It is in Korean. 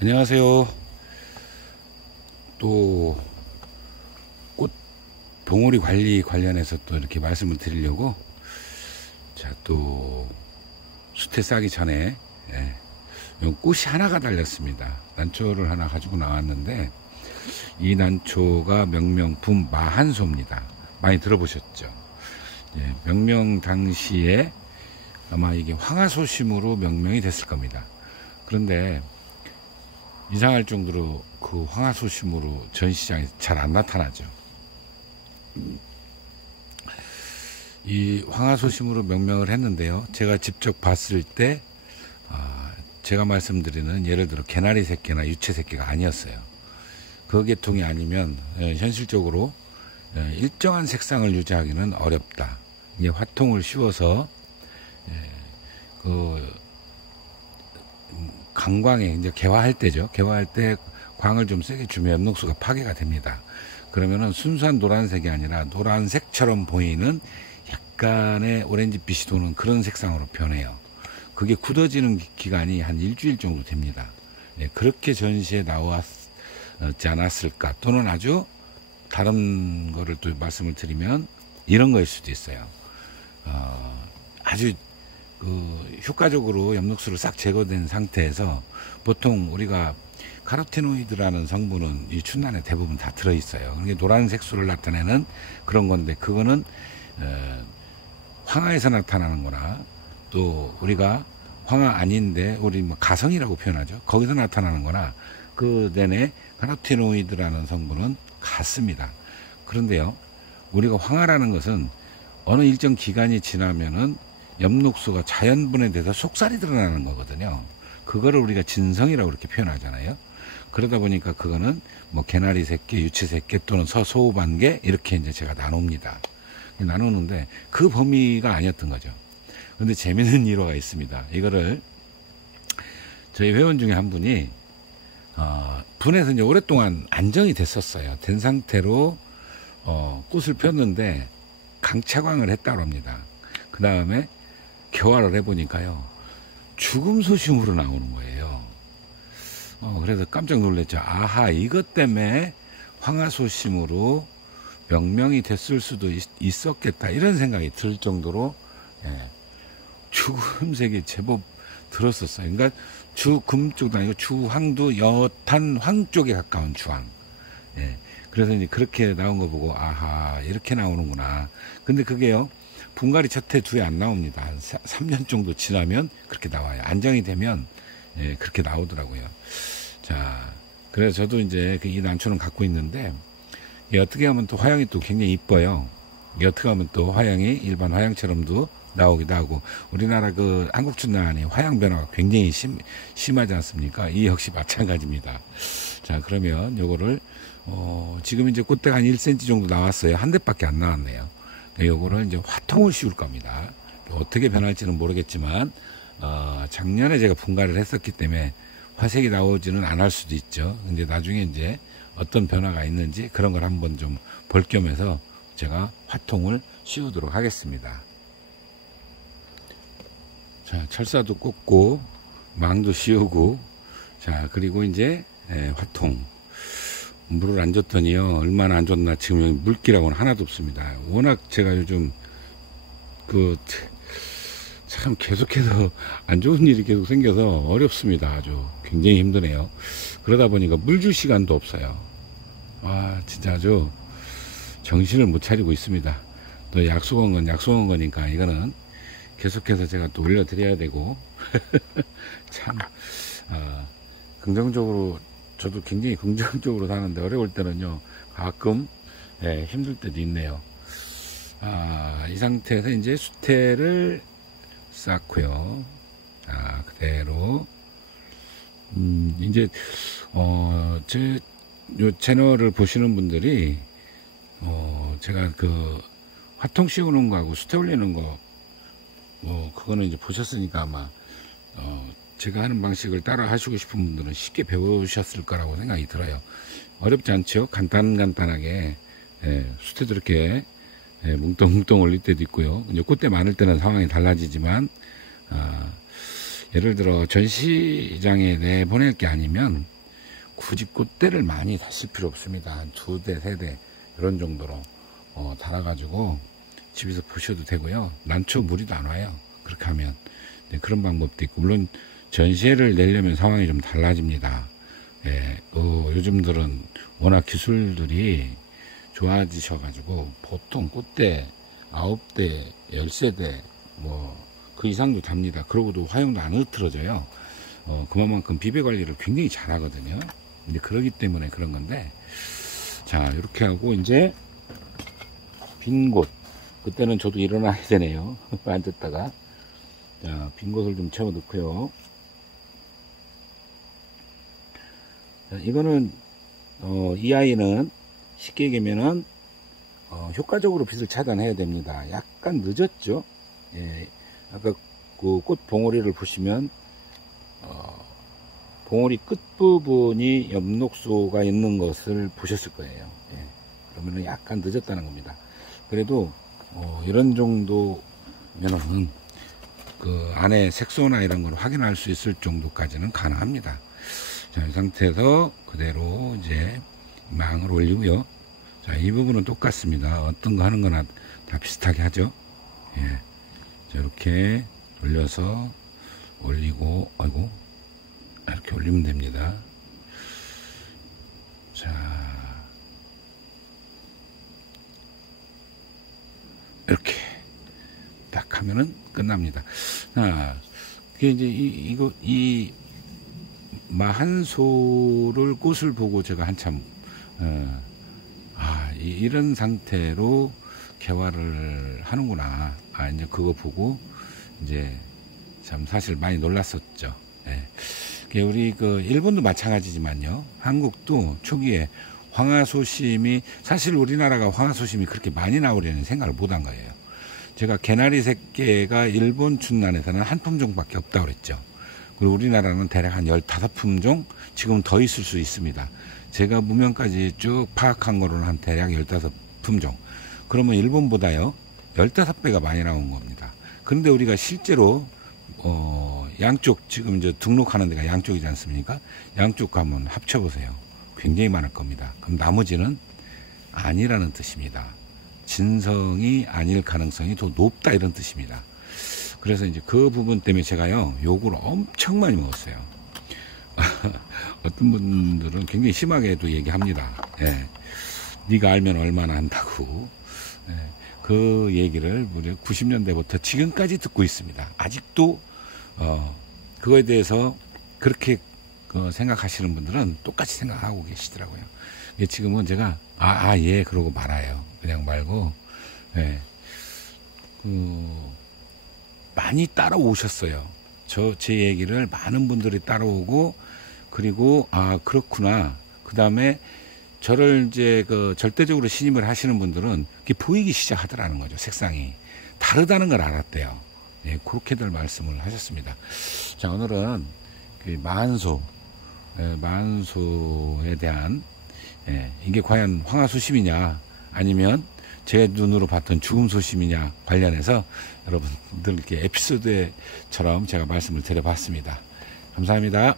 안녕하세요. 또 꽃 봉우리 관리 관련해서 또 이렇게 말씀을 드리려고 또 수태 싸기 전에 꽃이 하나가 달렸습니다. 난초를 하나 가지고 나왔는데 이 난초가 명명 분마한소입니다. 많이 들어보셨죠? 명명 당시에 아마 이게 황화소심으로 명명이 됐을 겁니다. 그런데 이상할 정도로 그 황화소심으로 전시장에 잘 안 나타나죠. 이 황화소심으로 명명을 했는데요. 제가 직접 봤을 때 제가 말씀드리는 예를 들어 개나리 새끼나 유채 새끼가 아니었어요. 그 계통이 아니면 현실적으로 일정한 색상을 유지하기는 어렵다. 이게 화통을 씌워서 강광에 이제 개화할 때죠. 개화할 때 광을 좀 세게 주면 엽록소가 파괴가 됩니다. 그러면은 순수한 노란색이 아니라 노란색처럼 보이는 약간의 오렌지빛이 도는 그런 색상으로 변해요. 그게 굳어지는 기간이 한 일주일 정도 됩니다. 그렇게 전시에 나왔지 않았을까. 또는 아주 다른 거를 또 말씀을 드리면 이런 거일 수도 있어요. 아주 효과적으로 엽록소를 싹 제거된 상태에서 보통 우리가 카로티노이드라는 성분은 이 춘란에 대부분 다 들어있어요. 그게 노란 색소를 나타내는 그런 건데 그거는 황화에서 나타나는 거나 또 우리가 황화 아닌데 우리 뭐 가성이라고 표현하죠. 거기서 나타나는 거나 그 내내 카로티노이드라는 성분은 같습니다. 그런데요, 우리가 황화라는 것은 어느 일정 기간이 지나면은 엽록소가 자연분해돼서 속살이 드러나는 거거든요. 그거를 우리가 진성이라고 그렇게 표현하잖아요. 그러다 보니까 그거는 뭐 개나리 새끼, 유채 새끼 또는 서소반개 이렇게 이제 제가 나눕니다. 나누는데 그 범위가 아니었던 거죠. 그런데 재미있는 일화가 있습니다. 이거를 저희 회원 중에 한 분이 분해서 이제 오랫동안 안정이 됐었어요. 된 상태로 꽃을 폈는데 강차광을 했다고 합니다. 그 다음에 개화를 해보니까요, 죽음 소심으로 나오는 거예요. 그래서 깜짝 놀랐죠. 아하, 이것 때문에 황화소심으로 명명이 됐을 수도 있었겠다. 이런 생각이 들 정도로 죽음색이 제법 들었었어요. 그러니까 주금 쪽도 아니고 주황도 여탄 황 쪽에 가까운 주황. 그래서 이제 그렇게 나온 거 보고 아하, 이렇게 나오는구나. 근데 그게요, 분갈이 첫 해, 두 해 안 나옵니다. 한 3년 정도 지나면 그렇게 나와요. 안정이 되면 그렇게 나오더라고요. 자, 그래서 저도 이제 이 난초는 갖고 있는데 어떻게 하면 또 화향이 또 굉장히 이뻐요. 어떻게 하면 또 화향이 일반 화향처럼도 나오기도 하고, 우리나라 그 한국춘란이 화향 변화가 굉장히 심하지 않습니까? 이 역시 마찬가지입니다. 자, 그러면 요거를 지금 이제 꽃대가 한 1cm 정도 나왔어요. 한 대밖에 안 나왔네요. 요거를 이제 화통을 씌울 겁니다. 어떻게 변할지는 모르겠지만 작년에 제가 분갈이를 했었기 때문에 화색이 나오지는 않을 수도 있죠. 근데 나중에 이제 어떤 변화가 있는지 그런 걸 한번 좀 볼 겸해서 제가 화통을 씌우도록 하겠습니다. 자, 철사도 꽂고 망도 씌우고, 자, 그리고 이제 화통. 물을 안 줬더니요, 얼마나 안 줬나. 지금 물기라고는 하나도 없습니다. 워낙 제가 요즘 참 계속해서 안 좋은 일이 계속 생겨서 어렵습니다. 아주 굉장히 힘드네요. 그러다 보니까 물 줄 시간도 없어요. 진짜 아주 정신을 못 차리고 있습니다. 또 약속한 건 약속한 거니까 이거는 계속해서 제가 또 올려드려야 되고 참 긍정적으로, 저도 굉장히 긍정적으로 사는데 어려울 때는요, 가끔 힘들 때도 있네요. 이 상태에서 이제 수태를 쌓고요. 자, 그대로 이제 제 요 채널을 보시는 분들이 제가 그 화통 씌우는 거하고 수태 올리는 거 그거는 이제 보셨으니까 아마 제가 하는 방식을 따라 하시고 싶은 분들은 쉽게 배우셨을 거라고 생각이 들어요. 어렵지 않죠? 간단하게 수태도 이렇게 뭉덩뭉덩 올릴 때도 있고요. 이제 꽃대 많을 때는 상황이 달라지지만 예를 들어 전시장에 내보낼 게 아니면 굳이 꽃대를 많이 다실 필요 없습니다. 한 2대, 3대 이런 정도로 달아가지고 집에서 보셔도 되고요. 난초 무리도 안 와요. 그렇게 하면. 네, 그런 방법도 있고, 물론 전시회를 내려면 상황이 좀 달라집니다. 예, 요즘들은 워낙 기술들이 좋아지셔가지고 보통 꽃대 9대, 13대 그 이상도 답니다. 그러고도 화형도 안 흐트러져요. 그만큼 비배 관리를 굉장히 잘 하거든요. 근데 그러기 때문에 그런 건데, 자, 이렇게 하고 이제 빈 곳, 그때는 저도 일어나야 되네요. 앉았다가. 자, 빈 곳을 좀 채워 넣고요. 자, 이거는 이 아이는 쉽게 얘기하면은 효과적으로 빛을 차단해야 됩니다. 약간 늦었죠. 예, 아까 그 꽃 봉오리를 보시면 봉오리 끝부분이 엽록소가 있는 것을 보셨을 거예요. 예, 그러면은 약간 늦었다는 겁니다. 그래도 이런 정도면은 그 안에 색소나 이런 걸 확인할 수 있을 정도까지는 가능합니다. 자, 이 상태에서 그대로 이제 망을 올리고요. 자, 이 부분은 똑같습니다. 어떤 거 하는 거나 다 비슷하게 하죠. 예. 자, 이렇게 돌려서 올리고, 아이고, 이렇게 올리면 됩니다. 자, 이렇게 딱 하면은 끝납니다. 자, 그게 이제 이 마한소를 꽃을 보고 제가 한참 이런 상태로 개화를 하는구나. 이제 그거 보고 이제 참 사실 많이 놀랐었죠. 예. 우리 일본도 마찬가지지만요. 한국도 초기에 황화소심이, 사실 우리나라가 황화소심이 그렇게 많이 나오려는 생각을 못 한 거예요. 제가 개나리 새끼가 일본 춘난에서는 한 품종밖에 없다고 그랬죠. 그리고 우리나라는 대략 한 15품종, 지금 더 있을 수 있습니다. 제가 무명까지 쭉 파악한 거로는 한 대략 15품종. 그러면 일본보다요, 15배가 많이 나온 겁니다. 그런데 우리가 실제로, 양쪽, 지금 이제 등록하는 데가 양쪽이지 않습니까? 양쪽 가면 합쳐보세요. 굉장히 많을 겁니다. 그럼 나머지는 아니라는 뜻입니다. 진성이 아닐 가능성이 더 높다, 이런 뜻입니다. 그래서 이제 그 부분 때문에 제가요, 욕을 엄청 많이 먹었어요. 어떤 분들은 굉장히 심하게도 얘기합니다. 예. 네가 알면 얼마나 한다고. 예. 그 얘기를 무려 90년대부터 지금까지 듣고 있습니다. 아직도 그거에 대해서 그렇게 생각하시는 분들은 똑같이 생각하고 계시더라고요. 지금은 제가 예 그러고 말아요. 그냥 말고. 예. 많이 따라오셨어요. 제 얘기를 많은 분들이 따라오고, 그리고 그렇구나. 그 다음에 저를 이제 절대적으로 신임을 하시는 분들은 그게 보이기 시작하더라는 거죠. 색상이 다르다는 걸 알았대요. 예, 그렇게들 말씀을 하셨습니다. 자, 오늘은 그 마한소에 대한, 이게 과연 황화소심이냐 아니면 제 눈으로 봤던 죽음소심이냐 관련해서 여러분들께 에피소드처럼 제가 말씀을 드려봤습니다. 감사합니다.